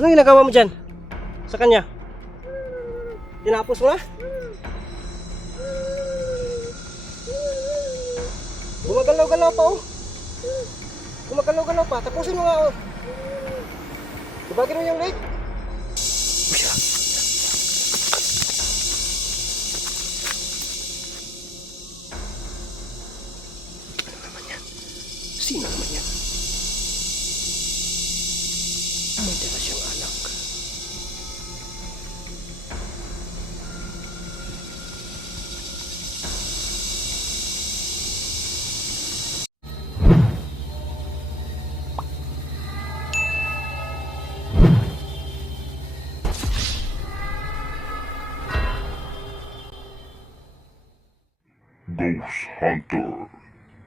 Anong ginagawa mo dyan? Sa kanya? Tinapos mo na? Gumagalaw-galaw pa oh. Gumagalaw-galaw pa. Tapusin mo nga oh. Ibagin mo yung leg. Ano naman yan? Sino naman yan? May dala siyang anak. Ghost Hunter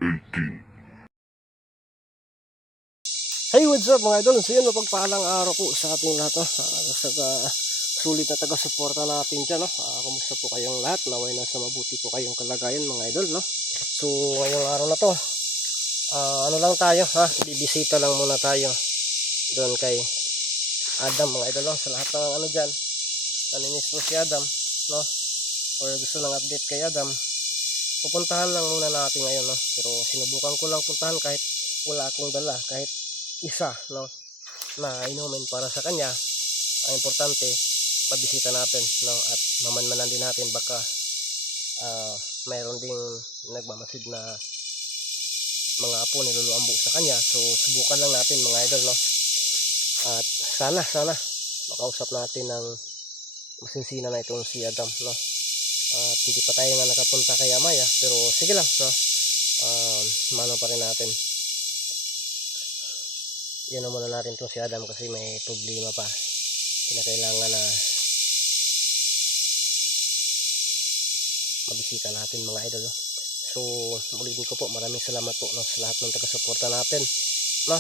18. Hey, what's up mga idol? So yun, mapagpahalang araw po sa ating lahat. Sulit na taga-suporta natin dyan. Kumusta po kayong lahat? Naway nasa mabuti po kayong kalagayan mga idol. So ngayong araw na to, ano lang tayo, bibisita lang muna tayo doon kay Adam mga idol. Sa lahat ng ano dyan, naninis po si Adam, no? Or gusto ng update kay Adam, pupuntahan lang muna natin ngayon, no? Pero sinubukan ko lang puntahan kahit wala akong dala, kahit isa, no, na inumin para sa kanya. Ang importante, mabisita natin, no, at mamanmanan din natin, baka mayroon ding nagmamasid na mga apo niluluambo sa kanya. So subukan lang natin mga idol, no, at sana makausap natin ng masinsina na itong si Adam, no. At hindi pa tayo na nakapunta kay Amaya, pero sige lang, no, mano pa rin natin. Yan muna natin itong si Adam kasi may problema pa. Kinakailangan na mabisita natin mga idol, no? So ulitin ko po, maraming salamat po, no, sa lahat ng taga-suporta natin, no,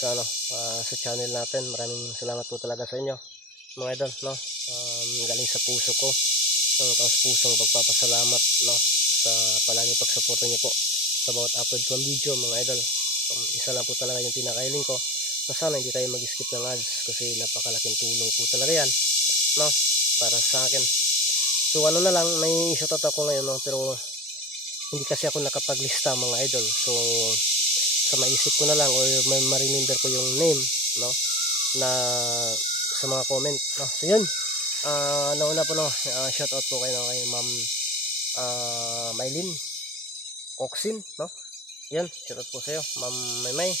sa channel natin. Maraming salamat po talaga sa inyo mga idol, no. Galing sa puso ko, taos pusong pagpapasalamat, no, sa palagi pagsuporta niyo po sa bawat upload kong video mga idol. Isa lang po talaga yung pinakailing ko, na sana hindi tayo mag-skip ng ads kasi napakalaking tulong po talaga yan, no, para sa akin. So ano na lang, may shoutout ako ngayon, no, pero hindi kasi ako nakapaglista mga idol. So sa maisip ko na lang or ma-remember ko yung name, no, na sa mga comment, no. So yun, nauna po, no, shoutout po kayo, no, kay Ma'am Maylin Coxin, no. Yan, shoutout po sa iyo, Ma'am Maymay.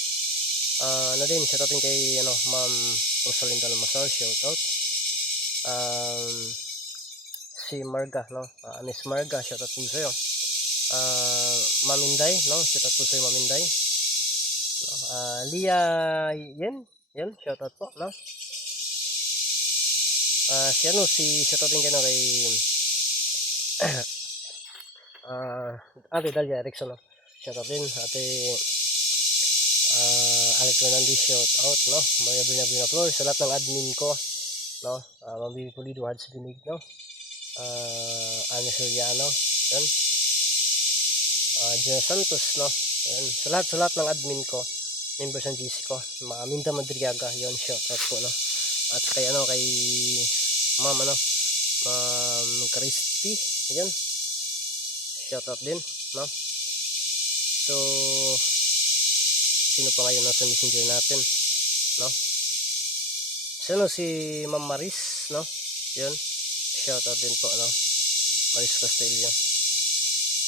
Ano din, shoutout din kay Ma'am Rosalinda Lamasar, shoutout. Si Marga, no, Miss Marga, shoutout po sa iyo. Ma'am Inday, no, shoutout po sa iyo, Ma'am Inday. Lia, yan, shoutout po, no. Si shoutout din kayo, no, kay Ate Dalia Erickson, no. Shoutout din, Ate Alex Fernandez, shout out, no. Maria Brina Flor, sa lahat ng admin ko, no. Ma'am Bibi Pulido, Hads Binig, no. Ana Soriano, yan. Gina Santos, no. Yan. Sa lahat ng admin ko, members ng GC ko, Minda Madriaga, yon, shout out po, no. At kay kay Ma'am Ma'am Christy, yan. Shout out din, no. So sino pa ngayon nasa messenger natin, no? So si Ma'am Maris, no? Yun, shout out din po, no, Maris Castillo.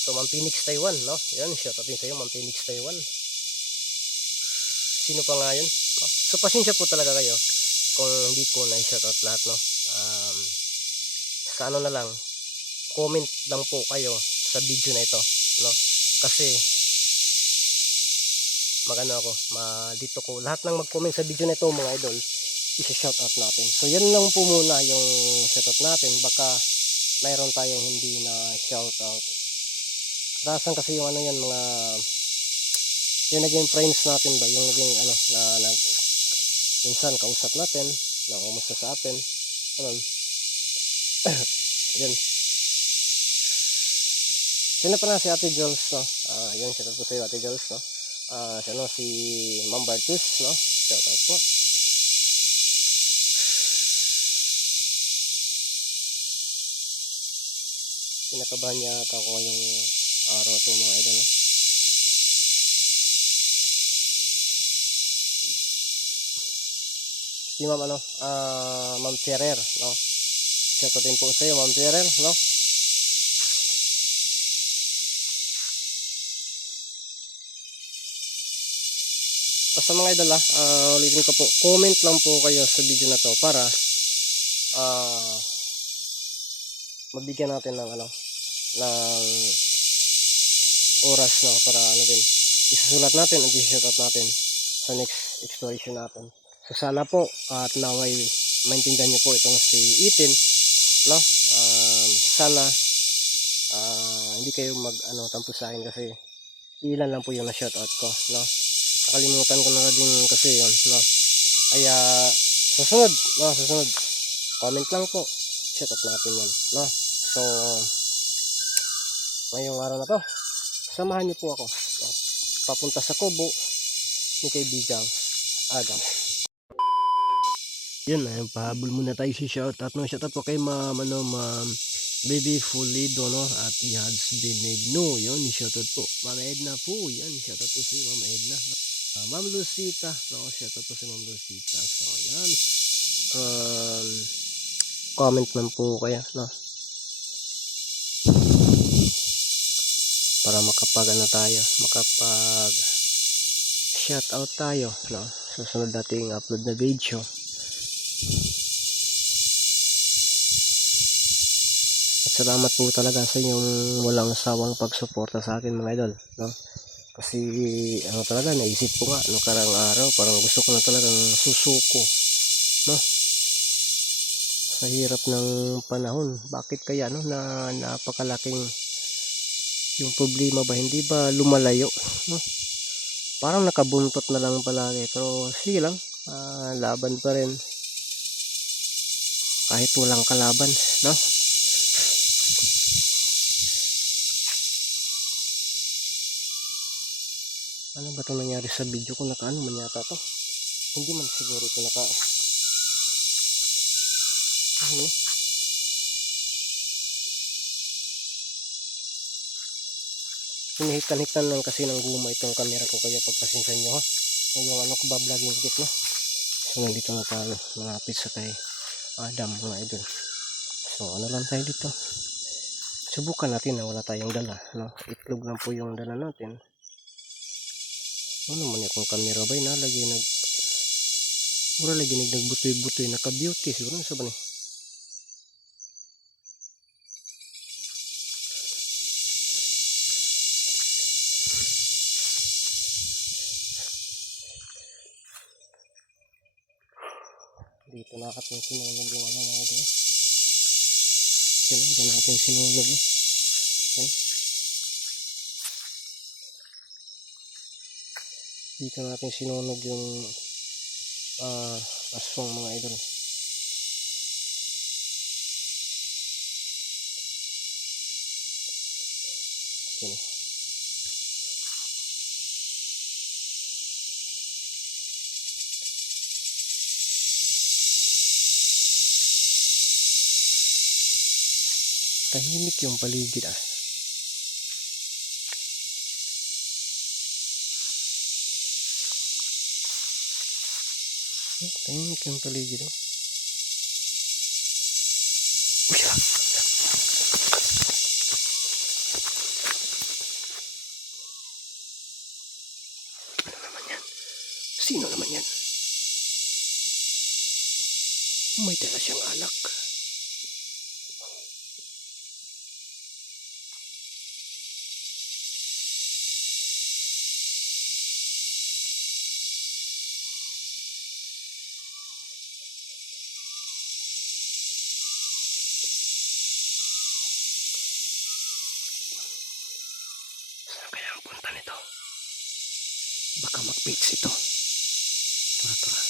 So Ma'am Phoenix Taiwan, no, yun, shout out din sa iyo, Ma'am Phoenix Taiwan. Sino pa nga yun, no? So pasensya po talaga kayo kung hindi ko na shout out lahat, no. Sa na lang, comment lang po kayo sa video na ito, no, kasi dito ko lahat ng mag-comment sa video na ito mga idol, i-shoutout natin. So yan lang po muna yung shoutout natin, baka mayroon tayong hindi na shoutout. Kadasan kasi yung yan, yung naging friends natin ba, yung naging minsan kausap natin, na kumusta sa atin, yan. Sino pa na si Ate Jules, no? Yun, shoutout po sa iyo, Ate Jules, no? Siya, no, si Ma'am Bartus, no? Shoutout po. Pinakabahan niya ata ako ngayong araw to mga idol, no? Si Ma'am, ano, Ma'am Ferrer, no? Shoutout din po sa iyo, Ma'am Ferrer, no? Basta mga idol, ulitin ko po, comment lang po kayo sa video na to para mabigyan natin ng ano, ng oras, no, para ano din, isusulat natin at isusulat natin sa next exploration natin. So sana po at naway maintindihan niyo po itong si Itin, no? Sana hindi kayo mag ano tampo sa akin kasi ilan lang po yung na shoutout ko, no? Nakalimutan ko na din kasi yun, no? Kaya susunod comment lang po, shoutout natin yan, no? So ngayong araw na to, samahan niyo po ako, no? Papunta sa Kubo ni kaibigang Adam. Yun, pahabol muna tayo si shoutout, no? Shoutout po kay Ma'am Baby Fulido, no? At Yads Benigno, yun, shoutout po. Ma'am Edna po, yan, shoutout po si Ma'am Edna, no? Ma'am Lucita, no? Shoutout po si Ma'am Lucita. So, yan. Comment man po kaya, no? Para makapag shoutout tayo, no? Susunod nating upload na video. At salamat po talaga sa inyong walang sawang pagsuporta sa akin mga idol, no? Kasi ano talaga, naisip ko nga no karang araw, parang gusto ko na talagang susuko, no? Sa hirap ng panahon, bakit kaya no na napakalaking yung problema ba, hindi ba lumalayo, no? Parang nakabuntot na lang palagi, pero sige lang, laban pa rin kahit walang kalaban, no? Ano ba itong nangyari sa video ko? Nakaano man yata to? Hindi man siguro ito ano? Hinihitan-hitan lang kasi ng guma itong camera ko, kaya pagpasensya nyo, ha? Yung ano ko ba vlogging kit, no? So nandito na tayo, malapit sa kay Adam mga idol. So ano lang tayo dito, subukan natin na wala tayong dala, no? Itlog lang po yung dala natin. Ano man yung camera ba nalagay mura lagi nagbutoy-butoy naka-beauty siguro sa ba ni. Dito na natin sinunog yung ano mga idol. Dyan natin sinunog, no? Yan. Dito natin sinunog yung aswang mga idol. Yan. Tahimik yung paligid, tahimik yung paligid, oh. Uy, ano naman yan? Sino naman yan? May dala siyang alak. Saan kaya ang punta nito? Baka mag-baits ito. Tura.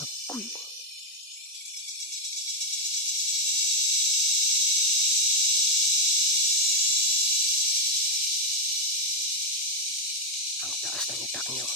Agoy. inyo.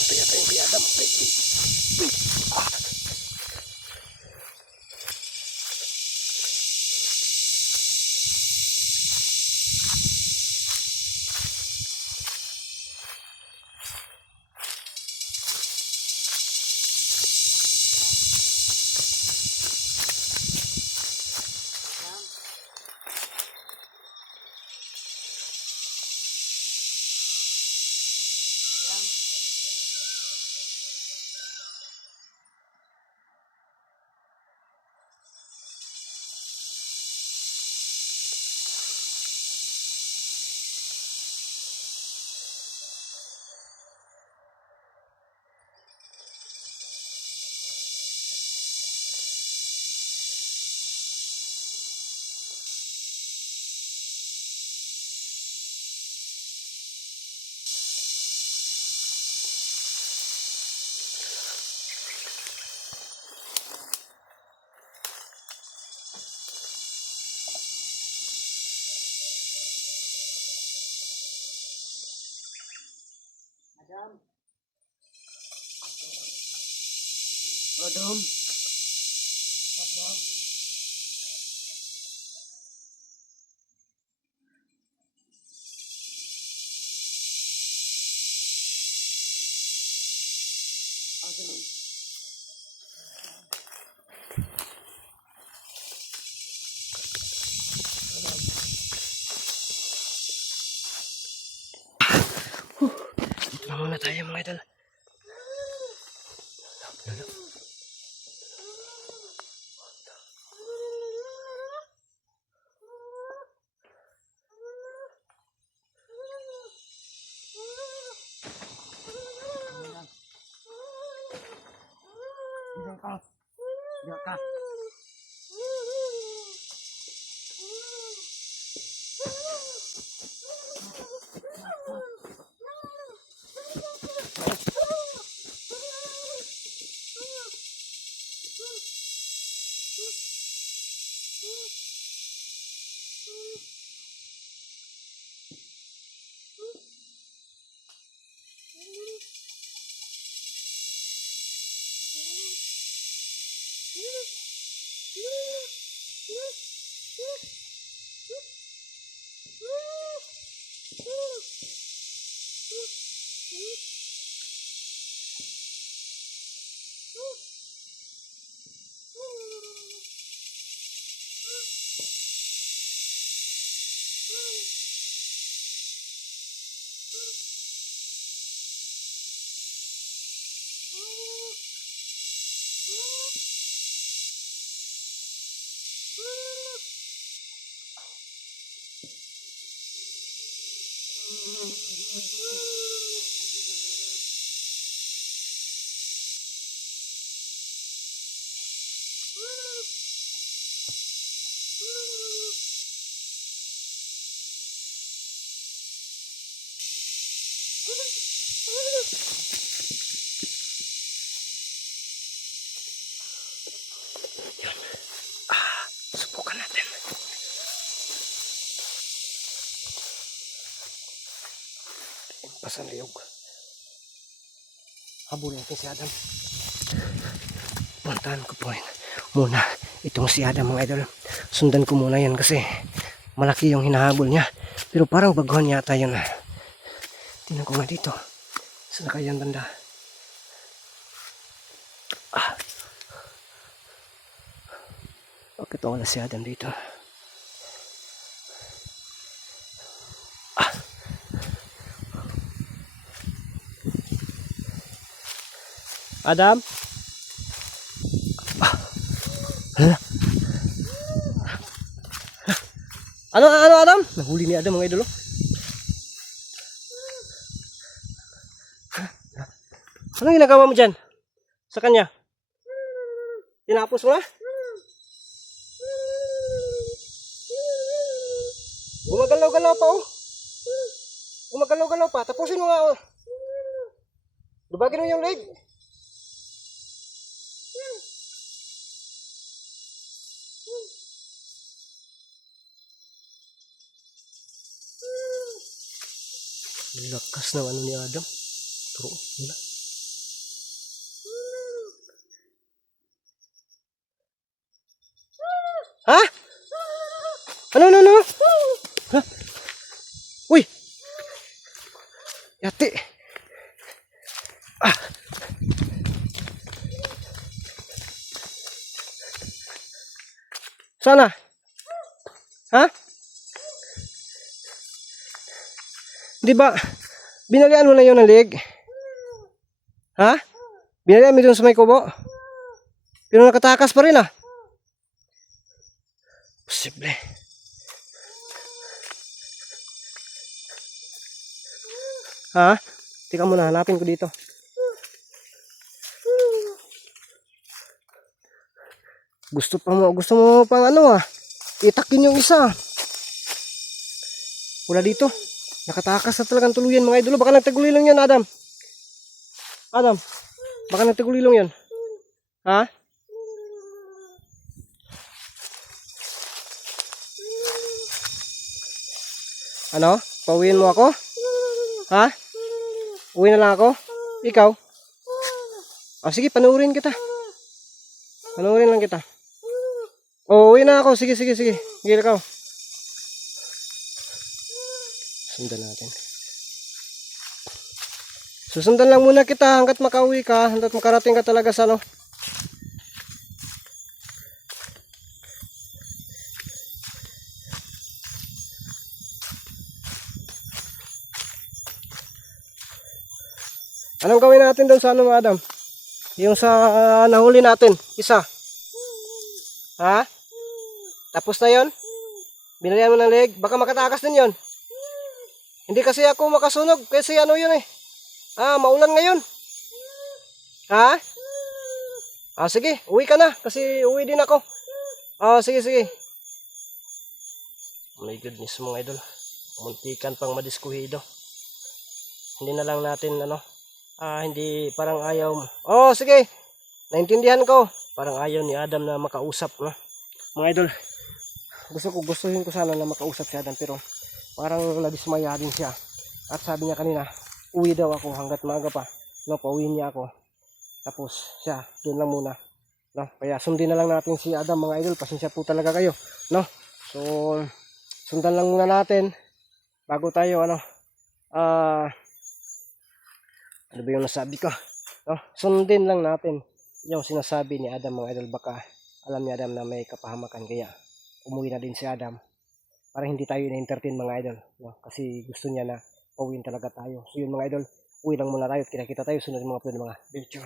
Ito yata yung piyada mo. Adam. Dito na muna tayo mga idol. Diyan ka. Subukan natin. Pasanliog. Habulin natin si Adam. Puntahan ko po muna itong si Adam mga idol. Sundan ko muna yan kasi malaki yung hinahabol niya. Pero parang baguhan yata yun. Tingnan ko nga dito. Saan na kaya yan banda? Bakit wala si Adam dito? Adam? Ano Adam? Nahuli ni Adam mga idolo. Anong ginagawa mo dyan? Sa kanya? Tinapos mo na? gumagalaw-galaw pa oh. Gumagalaw-galaw pa. Tapusin mo nga oh. Dubagin mo yung leg. Lakas ng ano ni Adam. Turo, wala. Ha? Ano? Ha? Uy! Yati! Ah! Sana? Ha? Di ba? Binalian mo na yun ng leg? Ha? Binalian mo dun sa may kubo? Pero nakatakas pa rin ah. Posible. Ha? Tika muna, hanapin ko dito. Gusto mo pang ano ah. Itakin yung isa. Wala dito. Nakatakas na talagang tuluyan mga idolo. Baka nagtagulilong yan, Adam. Adam, baka nagtagulilong yan. Ha? Ano? Pauwiin mo ako? Ha? Uwi na lang ako? Ikaw? Ah, sige, panuurin kita. Panuurin lang kita. Oh, uwi na ako. Sige. Gila ka. Sundan natin. Susundan lang muna kita hanggat makauwi ka. Hanggat makarating ka talaga sa ano. Anong gawin natin doon sa ano, Adam? Yung sa nahuli natin, isa. Ha? Tapos na yon? Binalian mo ng leg? Baka makatakas din yon. Hindi kasi ako makasunog. Kasi ano yun eh. Maulan ngayon. Ha? Sige. Uwi ka na. Kasi uwi din ako. Sige. Oh my goodness mga idol. Muntikan pang madiskuhido. Hindi na lang natin ano. Hindi parang ayaw. Sige. Naintindihan ko. Parang ayaw ni Adam na makausap. No? Mga idol. Gustuhin ko sana na makausap si Adam. Pero parang nadismaya din siya. At sabi niya kanina, uwi daw ako hanggat maaga pa. No, pauwi niya ako. Tapos siya, doon lang muna. No, kaya sundin na lang natin si Adam mga idol. Pasensya po talaga kayo. No? So, sundan lang muna natin. Bago tayo, ano ba yung nasabi ko? No? Sundin lang natin yung sinasabi ni Adam mga idol. Baka alam ni Adam na may kapahamakan. Kaya umuwi na din si Adam. Para hindi tayo na-entertain mga idol. No? Kasi gusto niya na pauwiin talaga tayo. So yun mga idol, uwi lang muna tayo at kita tayo sunod mga video.